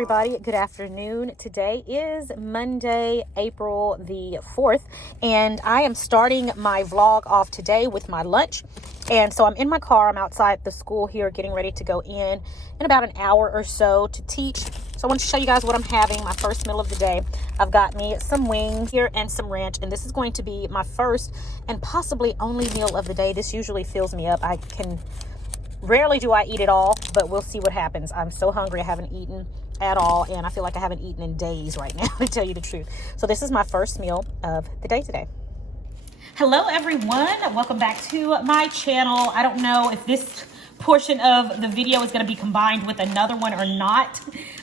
everybody. Good afternoon. Today is Monday, April the 4th, and I am starting my vlog off today with my lunch. And so I'm in my car. I'm outside the school here getting ready to go in about an hour or so to teach. So I want to show you guys what I'm having, my first meal of the day. I've got me some wings here and some ranch, and this is going to be my first and possibly only meal of the day. This usually fills me up. Rarely do I eat it all, but we'll see what happens. I'm so hungry. I haven't eaten at all, and I feel like I haven't eaten in days right now, to tell you the truth. So this is my first meal of the day today. Hello, everyone. Welcome back to my channel. I don't know if this portion of the video is going to be combined with another one or not,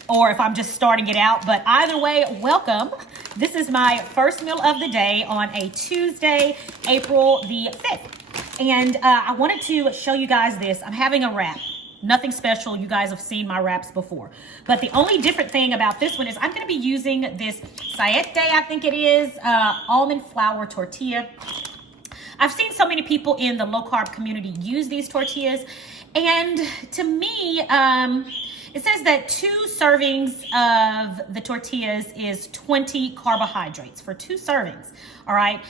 or if I'm just starting it out, but either way, welcome. This is my first meal of the day on a Tuesday, April the 5th. And I wanted to show you guys this. I'm having a wrap. Nothing special. You guys have seen my wraps before. But the only different thing about this one is I'm going to be using this Siete, I think it is, almond flour tortilla. I've seen so many people in the low-carb community use these tortillas. And to me, it says that 2 servings of the tortillas is 20 carbohydrates for 2 servings. All right.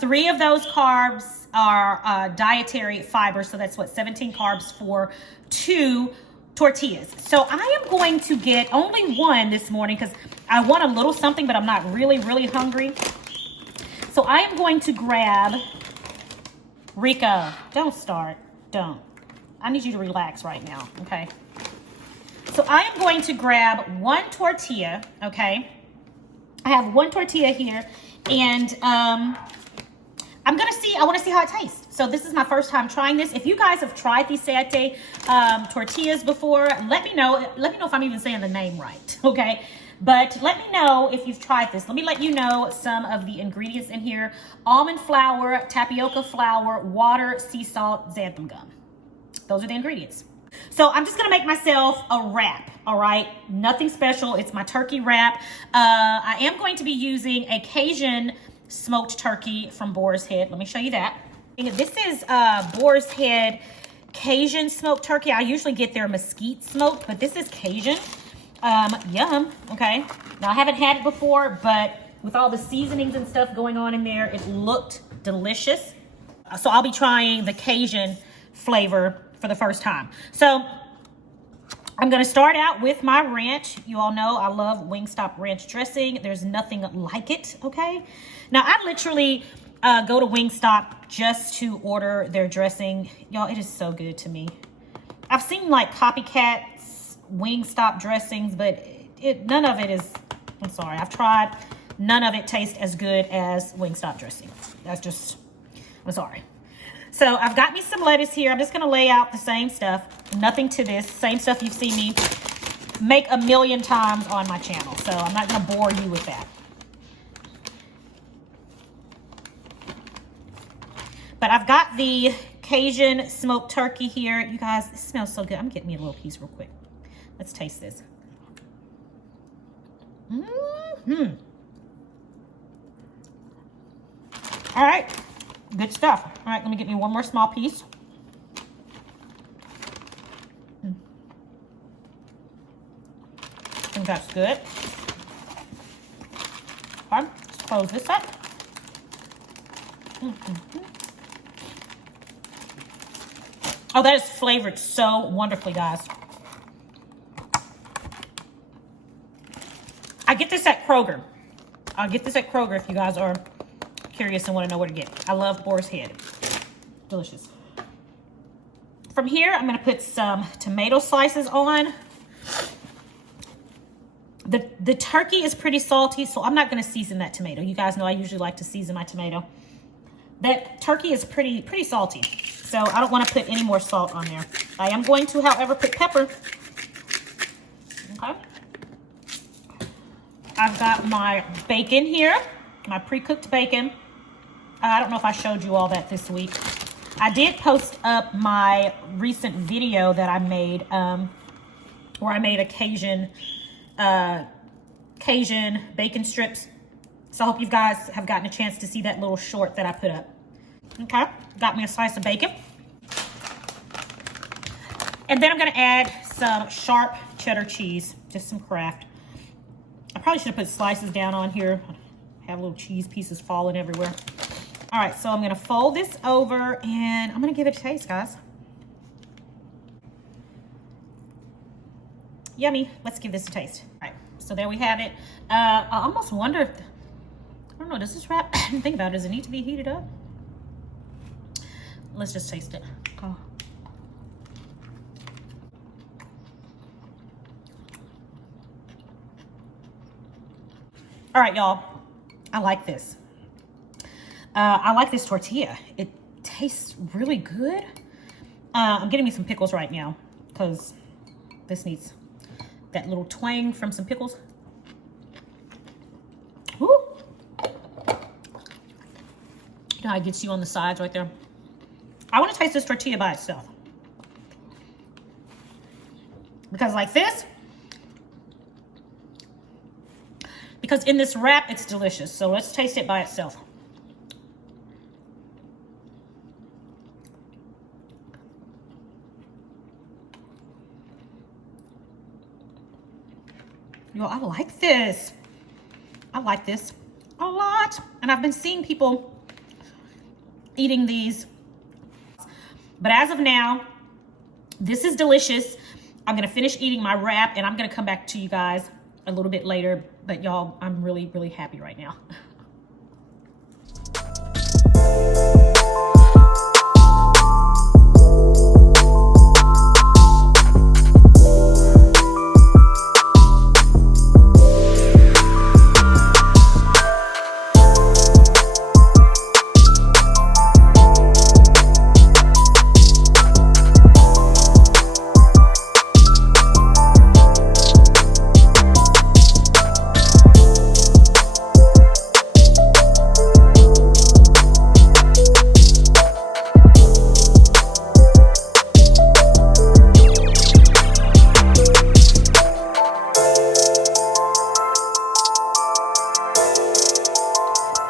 3 of those carbs are dietary fiber. So that's what, 17 carbs for 2 tortillas. So I am going to get only one this morning because I want a little something, but I'm not really hungry. So I am going to grab, Rico, don't start. Don't. I need you to relax right now. Okay. So I am going to grab 1 tortilla. Okay. I have 1 tortilla here, and I'm going to see, I want to see how it tastes. So this is my first time trying this. If you guys have tried these Siete tortillas before, let me know. Let me know if I'm even saying the name right, okay? But let me know if you've tried this. Let me let you know some of the ingredients in here. Almond flour, tapioca flour, water, sea salt, xanthan gum. Those are the ingredients. So I'm just going to make myself a wrap, all right? Nothing special. It's my turkey wrap. I am going to be using a Cajun smoked turkey from Boar's Head. Let me show you that. This is Boar's Head Cajun smoked turkey. I usually get their mesquite smoked, but this is Cajun. Yum. Okay. Now I haven't had it before, but with all the seasonings and stuff going on in there, it looked delicious. So I'll be trying the Cajun flavor for the first time. So I'm going to start out with my ranch. You all know I love Wingstop ranch dressing. There's nothing like it, okay? Now, I literally go to Wingstop just to order their dressing. Y'all, it is so good to me. I've seen like copycats Wingstop dressings, but none of it is, I'm sorry, I've tried. None of it tastes as good as Wingstop dressing. That's just, I'm sorry. So I've got me some lettuce here. I'm just going to lay out the same stuff. Nothing to this. Same stuff you've seen me make a million times on my channel. So I'm not going to bore you with that. But I've got the Cajun smoked turkey here. You guys, it smells so good. I'm getting me a little piece real quick. Let's taste this. Mm-hmm. All right. Good stuff. All right, let me get me one more small piece. I think that's good. Okay, let's close this up. Oh, that is flavored so wonderfully, guys. I get this at Kroger. I'll get this at Kroger if you guys are curious and want to know where to get it. I love Boar's Head. Delicious. From here, I'm going to put some tomato slices on. The turkey is pretty salty, so I'm not going to season that tomato. You guys know I usually like to season my tomato. That turkey is pretty salty, so I don't want to put any more salt on there. I am going to, however, put pepper. Okay. I've got my bacon here, my pre-cooked bacon. I don't know if I showed you all that this week. I did post up my recent video that I made where I made a Cajun bacon strips. So I hope you guys have gotten a chance to see that little short that I put up. Okay, got me a slice of bacon. And then I'm going to add some sharp cheddar cheese, just some Kraft. I probably should have put slices down on here. I have little cheese pieces falling everywhere. All right, so I'm gonna fold this over and I'm gonna give it a taste, guys. Yummy. Let's give this a taste. All right, so there we have it. I almost wonder if, I don't know, does this wrap, I didn't think about it, does it need to be heated up? Let's just taste it. Oh. All right, y'all, I like this. I like this tortilla. It tastes really good. I'm getting me some pickles right now because this needs that little twang from some pickles. Woo! You know how it gets you on the sides right there? I want to taste this tortilla by itself. Because like this, because in this wrap, it's delicious. So let's taste it by itself. Yo, I like this. I like this a lot. And I've been seeing people eating these. But as of now, this is delicious. I'm gonna finish eating my wrap and I'm gonna come back to you guys a little bit later. But y'all, I'm really, really happy right now.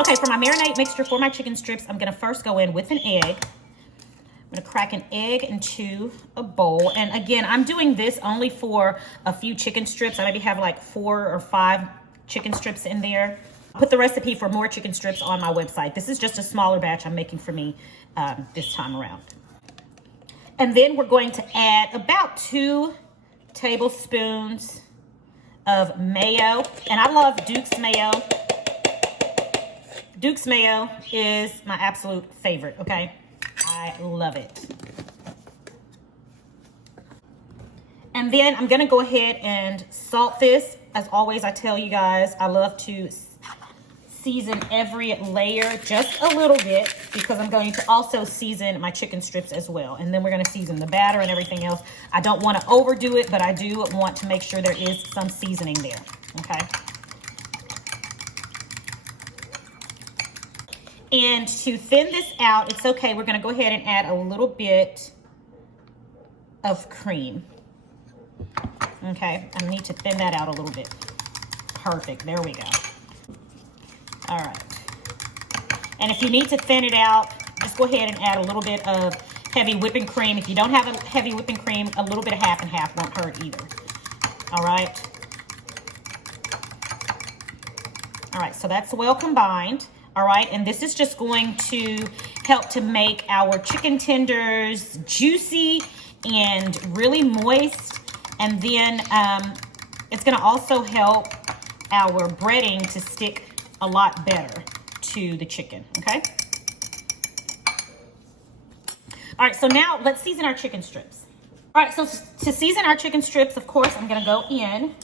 Okay, for my marinade mixture for my chicken strips, I'm gonna first go in with an egg. I'm gonna crack an egg into a bowl. And again, I'm doing this only for a few chicken strips. I maybe have like 4 or 5 chicken strips in there. I'll put the recipe for more chicken strips on my website. This is just a smaller batch I'm making for me this time around. And then we're going to add about 2 tablespoons of mayo. And I love Duke's mayo. Duke's mayo is my absolute favorite, okay? I love it. And then I'm gonna go ahead and salt this. As always, I tell you guys, I love to season every layer just a little bit because I'm going to also season my chicken strips as well. And then we're gonna season the batter and everything else. I don't wanna overdo it, but I do want to make sure there is some seasoning there, okay? And to thin this out, it's okay. We're gonna go ahead and add a little bit of cream. Okay, I need to thin that out a little bit. Perfect, there we go. All right. And if you need to thin it out, just go ahead and add a little bit of heavy whipping cream. If you don't have a heavy whipping cream, a little bit of half and half won't hurt either. All right. All right, so that's well combined. All right, and this is just going to help to make our chicken tenders juicy and really moist. And then it's gonna also help our breading to stick a lot better to the chicken, okay? All right, so now let's season our chicken strips. All right, so to season our chicken strips, of course, I'm gonna go in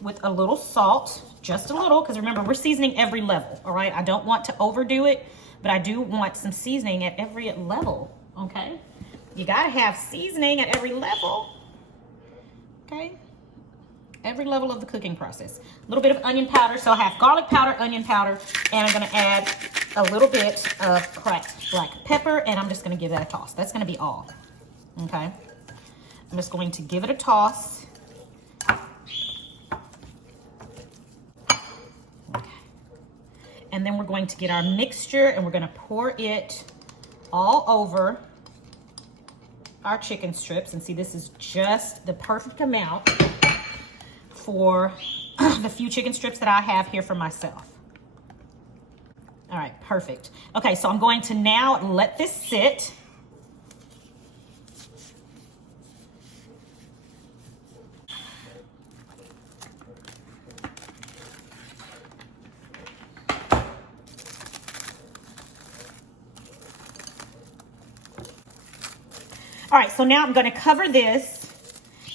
with a little salt. Just a little, because remember, we're seasoning every level, all right? I don't want to overdo it, but I do want some seasoning at every level, okay? You gotta have seasoning at every level, okay? Every level of the cooking process. A little bit of onion powder, so I have garlic powder, onion powder, and I'm gonna add a little bit of cracked black pepper, and I'm just gonna give that a toss. That's gonna be all, okay? I'm just going to give it a toss. And then we're going to get our mixture and we're gonna pour it all over our chicken strips. And see, this is just the perfect amount. for the few chicken strips that I have here for myself. All right, perfect. Okay, so I'm going to now let this sit. All right, so now I'm going to cover this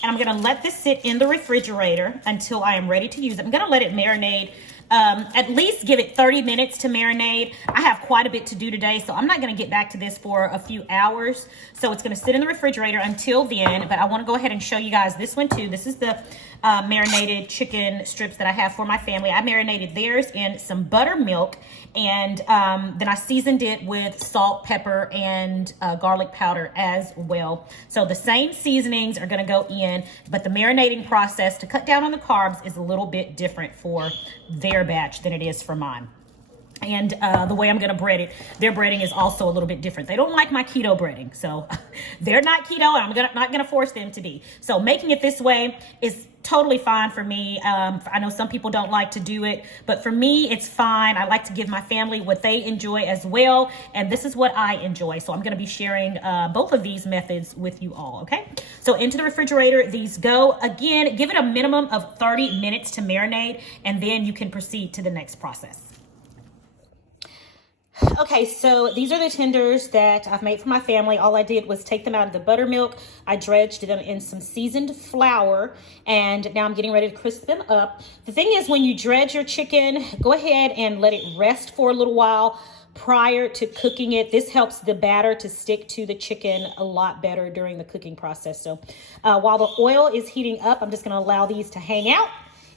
and I'm going to let this sit in the refrigerator until I am ready to use it. I'm going to let it marinate, at least give it 30 minutes to marinate. I have quite a bit to do today, so I'm not going to get back to this for a few hours. So it's going to sit in the refrigerator until then, but I want to go ahead and show you guys this one too. This is the marinated chicken strips that I have for my family. I marinated theirs in some buttermilk, and then I seasoned it with salt, pepper, and garlic powder as well. So the same seasonings are going to go in, but the marinating process to cut down on the carbs is a little bit different for their batch than it is for mine. And the way I'm going to bread it, their breading is also a little bit different. They don't like my keto breading, so they're not keto, and I'm not going to force them to be. So making it this way is totally fine for me. I know some people don't like to do it, but for me, it's fine. I like to give my family what they enjoy as well, and this is what I enjoy. So I'm going to be sharing both of these methods with you all, okay? So into the refrigerator, these go. Again, give it a minimum of 30 minutes to marinate, and then you can proceed to the next process. Okay, so these are the tenders that I've made for my family. All I did was take them out of the buttermilk. I dredged them in some seasoned flour, and now I'm getting ready to crisp them up. The thing is, when you dredge your chicken, go ahead and let it rest for a little while prior to cooking it. This helps the batter to stick to the chicken a lot better during the cooking process. So while the oil is heating up, I'm just going to allow these to hang out.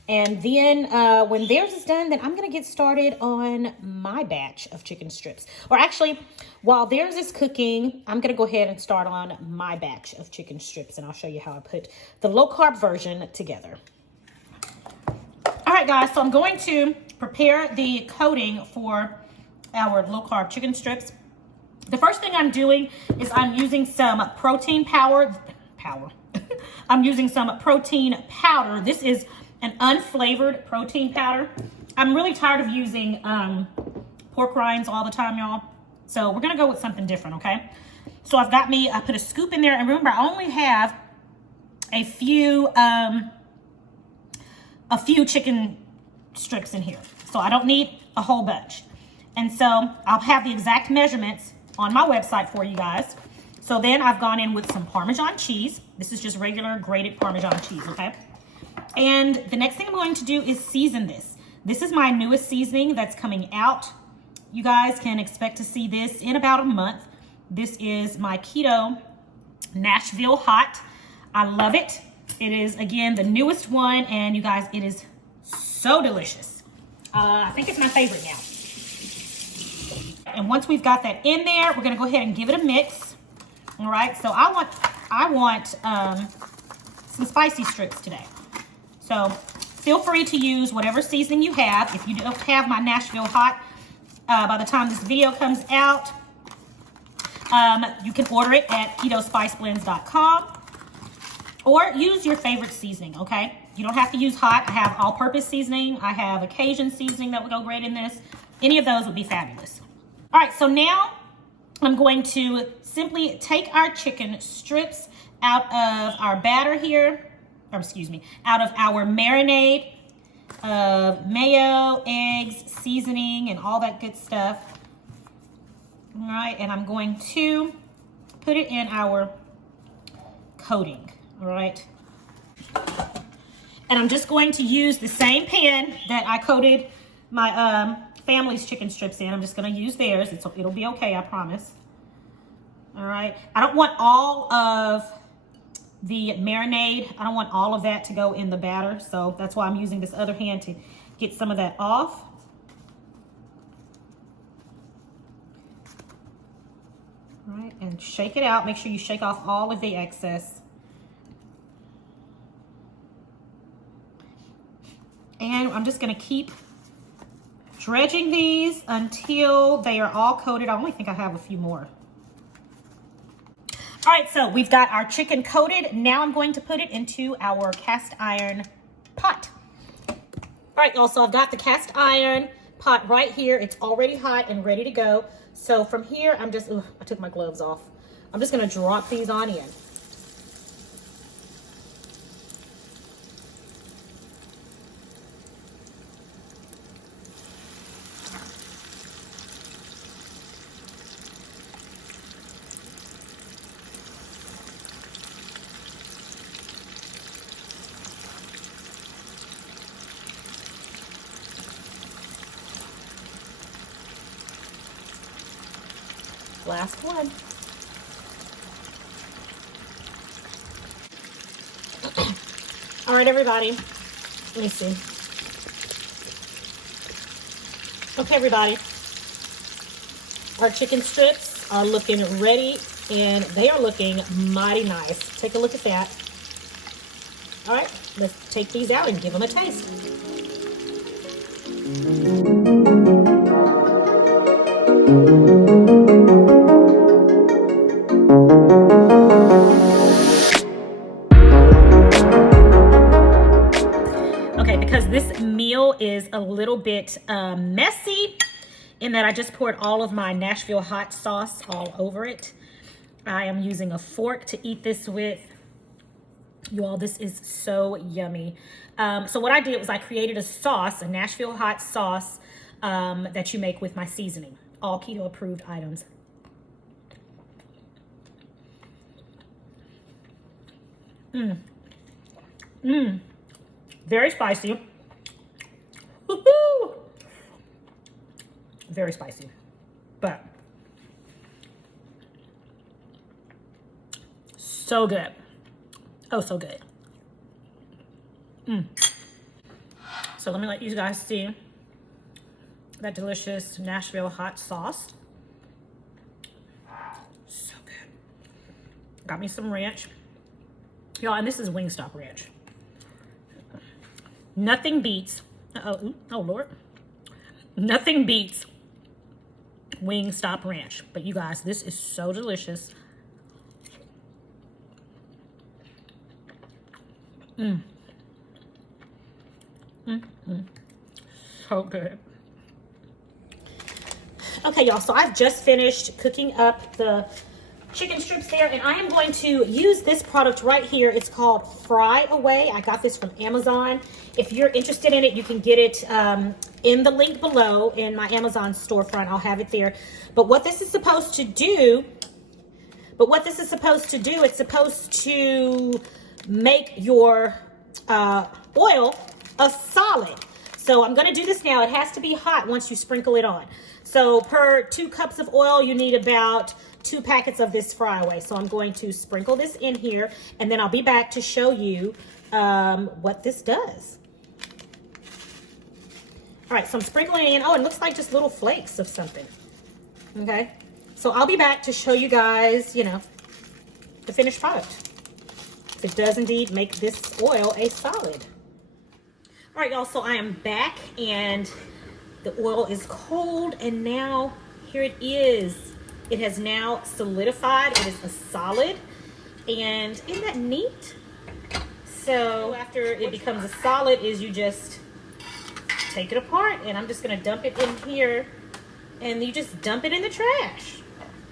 And then when theirs is done, then I'm going to get started on my batch of chicken strips. Or actually, while theirs is cooking, I'm going to go ahead and start on my batch of chicken strips. And I'll show you how I put the low-carb version together. All right, guys. So I'm going to prepare the coating for our low-carb chicken strips. The first thing I'm doing is I'm using some protein powder. I'm using some protein powder. This is an unflavored protein powder. I'm really tired of using pork rinds all the time, y'all. So we're gonna go with something different, okay? So I put a scoop in there, and remember, I only have a few chicken strips in here. So I don't need a whole bunch. And so I'll have the exact measurements on my website for you guys. So then I've gone in with some Parmesan cheese. This is just regular grated Parmesan cheese, okay? And the next thing I'm going to do is season this. This is my newest seasoning that's coming out. You guys can expect to see this in about a month. This is my keto Nashville hot. I love it. It is, again, the newest one, and you guys, it is so delicious. I think it's my favorite now. And once we've got that in there, we're gonna go ahead and give it a mix. All right, so I want some spicy strips today. So feel free to use whatever seasoning you have. If you don't have my Nashville hot, by the time this video comes out, you can order it at ketospiceblends.com or use your favorite seasoning, okay? You don't have to use hot. I have all-purpose seasoning. I have a Cajun seasoning that would go great in this. Any of those would be fabulous. All right, so now I'm going to simply take our chicken strips out of our batter here, out of our marinade of mayo, eggs, seasoning, and all that good stuff. All right, and I'm going to put it in our coating, all right? And I'm just going to use the same pan that I coated my family's chicken strips in. I'm just gonna use theirs. It'll be okay, I promise. All right, I don't want all of the marinade. I don't want all of that to go in the batter, so that's why I'm using this other hand to get some of that off. All right, and shake it out. Make sure you shake off all of the excess. And I'm just gonna keep dredging these until they are all coated. I only think I have a few more. All right, so we've got our chicken coated. Now I'm going to put it into our cast iron pot. All right, y'all, so I've got the cast iron pot right here. It's already hot and ready to go. So from here, I'm just, I took my gloves off. I'm just gonna drop these on in. Last one. All right, everybody. Let me see. Okay, everybody. Our chicken strips are looking ready, and they are looking mighty nice. Take a look at that. All right, let's take these out and give them a taste. This meal is a little bit messy in that I just poured all of my Nashville hot sauce all over it. I am using a fork to eat this with. You all, this is so yummy. So what I did was I created a sauce, a Nashville hot sauce that you make with my seasoning. All keto approved items. Very spicy. Woo-hoo! Very spicy, but so good. Oh, so good. So let me let you guys see that delicious Nashville hot sauce. So good. Got me some ranch. Y'all, and this is Wingstop ranch. Nothing beats, oh Lord. Nothing beats Wingstop ranch. But you guys, this is so delicious. So good. Okay, y'all, so I've just finished cooking up the chicken strips there, and I am going to use this product right here. It's called Fry Away. I got this from Amazon. If you're interested in it, you can get it in the link below in my Amazon storefront. I'll have it there. But what this is supposed to do, it's supposed to make your oil a solid. So I'm going to do this now. It has to be hot once you sprinkle it on. So per 2 cups of oil, you need about 2 packets of this Fry Away. So I'm going to sprinkle this in here, and then I'll be back to show you what this does. All right, so I'm sprinkling it in. Oh, it looks like just little flakes of something. Okay, so I'll be back to show you guys, you know, the finished product. If it does indeed make this oil a solid. All right, y'all, so I am back, and the oil is cold, and now here it is. It has now solidified. It is a solid, and isn't that neat? So after it becomes a solid is you just take it apart, and I'm just gonna dump it in here, and you just dump it in the trash.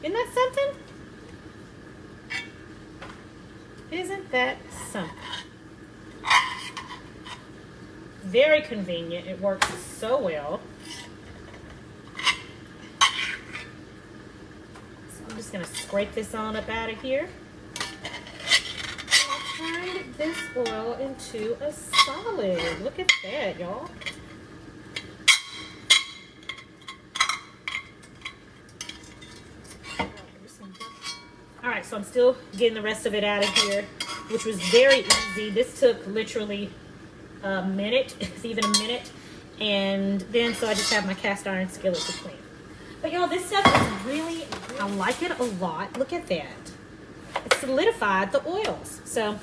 Isn't that something? Isn't that something? Very convenient. It works so well. So I'm just gonna scrape this on up out of here. I'll turn this oil into a solid. Look at that, y'all. All right, so I'm still getting the rest of it out of here, which was very easy. This took literally a minute, it's even a minute. And then, so I just have my cast iron skillet to clean. But y'all, this stuff is really, I like it a lot. Look at that. It solidified the oils. So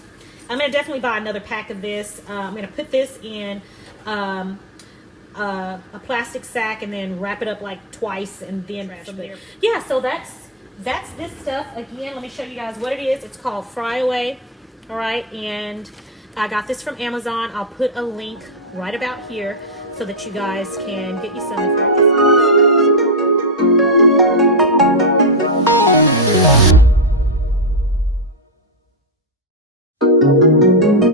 I'm gonna definitely buy another pack of this. I'm gonna put this in a plastic sack and then wrap it up like twice, and then from there. Yeah, so that's this stuff. Again, let me show you guys what it is. It's called Fry Away. All right, and I got this from Amazon. I'll put a link right about here so that you guys can get you some.